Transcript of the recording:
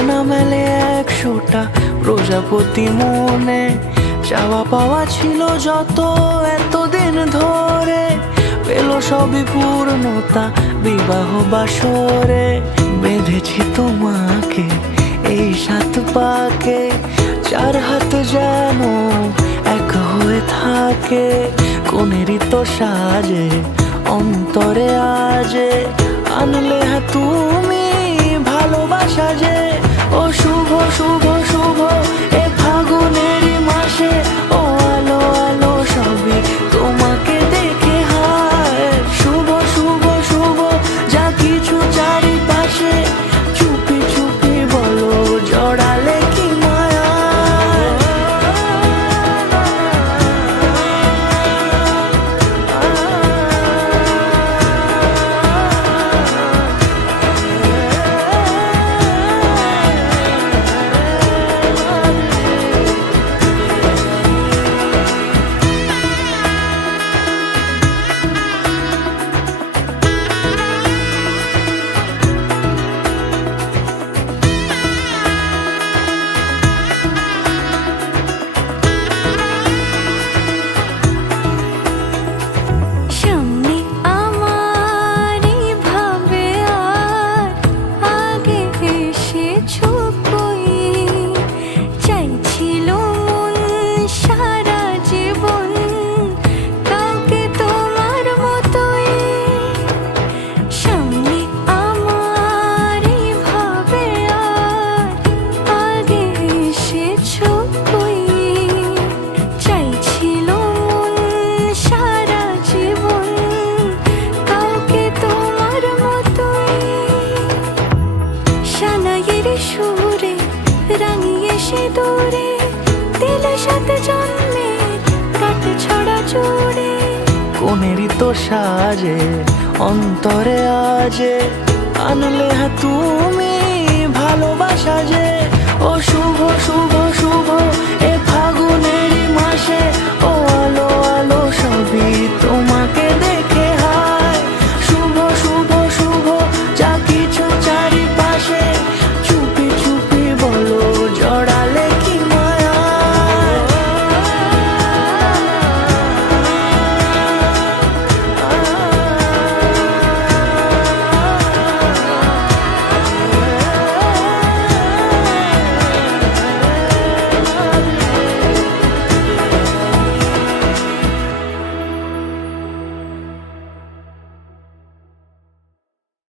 ডানা মেলে 100টা প্রজাপতি মনে, চাওয়া পাওয়া ছিল যত এতদিন ধরে, পেল সবই পূর্ণতা বিবাহ বাসরে। বেঁধেছি তোমাকে এই 7 পাকে, 4 হাত যেন এক হয়ে থাকে। কোনেরই তো সাজে অন্তরে আজে, আনলে হ্যাঁ তুমি ভালোবাসা যে। ও শুভ শুভ শুভ এ ফাগুনেরই মাসে, ও আলো আলো সবই তোমাকে দেখে হায়। শুভ শুভ শুভ যা কিছু চারিপাশে, চুপি চুপি বলো জড়ালে কি মায়া। সুরে রাঙিয়ে সে দূরে দিলে 7 জন্মের কাট ছড়া জুড়ে। কোনেরই তো সাজে অন্তরে আজে, আনলে হ্যাঁ তুমি